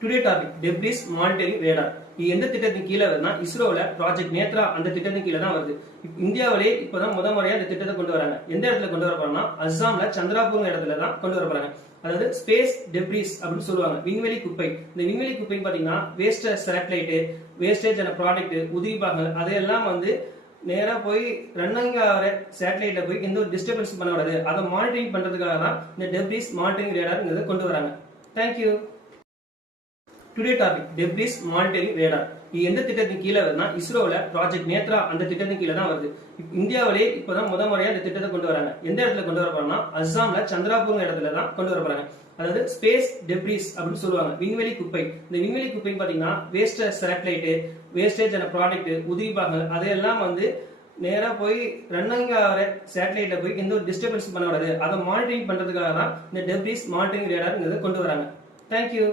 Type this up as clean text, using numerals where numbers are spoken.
Today topic debris monitoring radar. இது எந்த திட்டத்தின் கீழே வருதுன்னா இஸ்ரோல ப்ராஜெக்ட் நேத்ரா அந்த திட்டத்தின் கீழே தான் வருது. இந்தியாவிலே இப்பதான் முறையா இந்த திட்டத்தை கொண்டு வராங்க. எந்த இடத்துல கொண்டு வர போறாங்கன்னா அஸ்ஸாம்ல சந்திராபூர் இடத்துல தான் கொண்டு வர போறாங்க. அதாவது ஸ்பேஸ் டெப்ரிஸ் அப்படின்னு சொல்லுவாங்க, விண்வெளி குப்பை. இந்த விண்வெளி குப்பை பாத்தீங்கன்னா வேஸ்டேஜ் சேட்டலைட், வேஸ்டேஜ் ஆன ப்ராடக்ட், உதிரி பாகங்கள் அதையெல்லாம் நேரா போய் ரன்னிங் ஆகிற சேட்டலைட்ல போய் எந்த ஒரு டிஸ்டர்பன்ஸ் பண்ண கூடாது. அதை மானிட்டரிங் பண்றதுக்காக தான் இந்த டெப்ரிஸ் மானிட்டரிங் ரேடார் கொண்டு வராங்க. Thank you. Today topic debris monitoring radar. இது எந்த திட்டத்தின் கீழே வருதுன்னா இஸ்ரோல ப்ராஜெக்ட் நேத்ரா அந்த திட்டத்தின் கீழே தான் வருது. இந்தியாவிலே இப்பதான் முறையா இந்த திட்டத்தை கொண்டு வராங்க. எந்த இடத்துல கொண்டு வர போறாங்கன்னா அஸ்ஸாம்ல சந்திராபூர் இடத்துல தான் கொண்டு வர போறாங்க. அதாவது ஸ்பேஸ் டெப்ரிஸ் அப்படின்னு சொல்லுவாங்க, விண்வெளி குப்பை. இந்த விண்வெளி குப்பை பாத்தீங்கன்னா வேஸ்டேஜ் சேட்டலைட், வேஸ்டேஜ் ஆன ப்ராடக்ட், உதிரி பாகங்கள் அதையெல்லாம் நேரா போய் ரன்னிங் ஆகிற சேட்டலைட்ல போய் எந்த ஒரு டிஸ்டர்பன்ஸ் பண்ண கூடாது. அதை மானிட்டரிங் பண்றதுக்காக தான் இந்த டெப்ரிஸ் மானிட்டரிங் ரேடார் கொண்டு வராங்க. தேங்க்யூ.